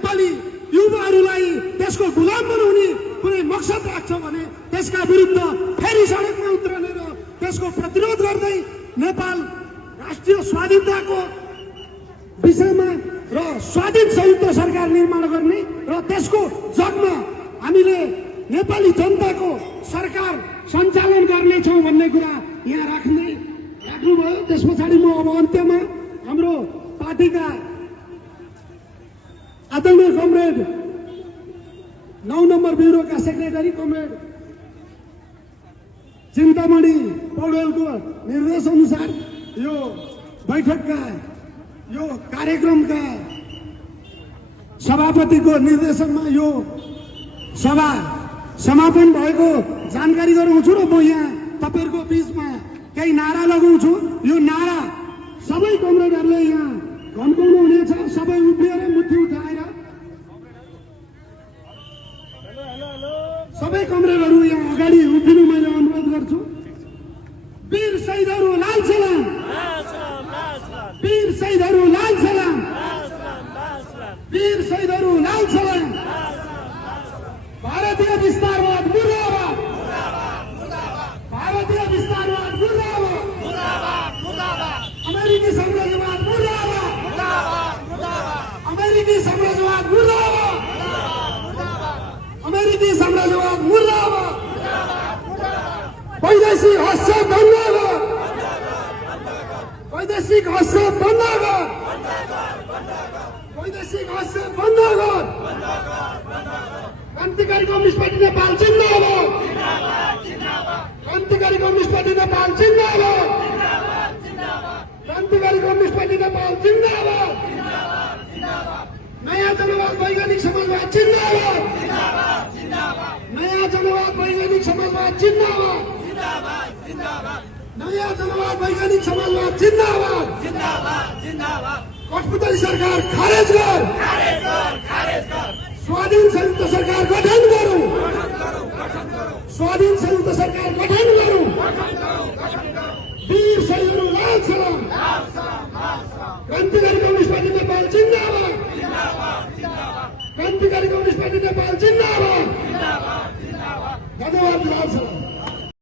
नेपाली युवाहरूलाई त्यसको गुलाम बनाउने कुनै मकसद राख्छ भने त्यसका विरुद्ध फेरि सडकमा उत्रने र त्यसको प्रतिरोध गर्दै नेपाल राष्ट्रिय स्वाधीनताको विषयमा र स्वाधीन संयुक्त सरकार निर्माण गर्ने र त्यसको जगमा हामीले नेपाली जनताको सरकार सञ्चालन गर्नेछौँ भन्ने कुरा यहाँ राख्नुभयो। त्यस पछाडि म अब अन्त्यमा हाम्रो पार्टीका आदरणीय कमरेड 9 नम्बर ब्युरोका सेक्रेटरी कमरेड चिन्तामणि पौडेलको निर्देश अनुसार यो बैठकका यो कार्यक्रमका सभापतिको निर्देशनमा यो सभा समापन भएको जानकारी गराउँछु र म यहाँ तपाईहरुको बीचमा केही नारा लगाउँछु। यो नारा सबै कमरेडहरूले यहाँ घन्काउनु हुनेछ। सबै उभिएर मुठी उठाएर सबै कमरेडहरू यहाँ अगाडि उभिनु मैले अनुरोध गर्छु। वीर शहीदहरू लाल सलाम, वीर शहीदहरू लाल सलाम, वीर शहीदहरू लाल सलाम। भारतीय विस्तारवाद मुर्दाबाद, भारतीय विस्तारवाद मुर्दाबाद, अमेरिकी साम्राज्यवाद मुर्दाबाद, अमेरिकी साम्राज्यवाद मुर्दाबाद, अमेरिकी साम्राज्यवाद मुर्दाबाद। वैदेशिक हस्तक्षेप बन्द गर, वैदेशिक हस्तक्षेप बन्द गर, वैदेशिक हस्तक्षेप बन्द गर। क्रान्तिकारी कम्युनिस्ट पार्टी नेपाल जिन्दाबाद, क्रान्तिकारी कम्युनिस्ट पार्टी नेपाल जिन्दाबाद, क्रान्तिकारी कम्युनिस्ट पार्टी नेपाल जिन्दाबाद। नयाँ जनवाद वैज्ञानिक समाजवाद जिन्दाबाद, नयाँ जनवाद वैज्ञानिक समाजवाद जिन्दाबाद, नयाँ जनवाद वैज्ञानिक समाजवाद जिन्दाबाद। कठपुतली सरकार खारेज कर, स्वाधीन संयुक्त सरकार गठन गरौँ, स्वाधीन संयुक्त सरकार गठन गरौँ। वीर शहीदहरू लाल सलाम, क्रान्तिकारी कम्युनिस्ट पार्टी नेपाल जिन्दाबाद, क्रान्तिकारी कम्युनिस्ट पार्टी नेपाल जिन्दाबाद। धन्यवाद, लाल सलाम।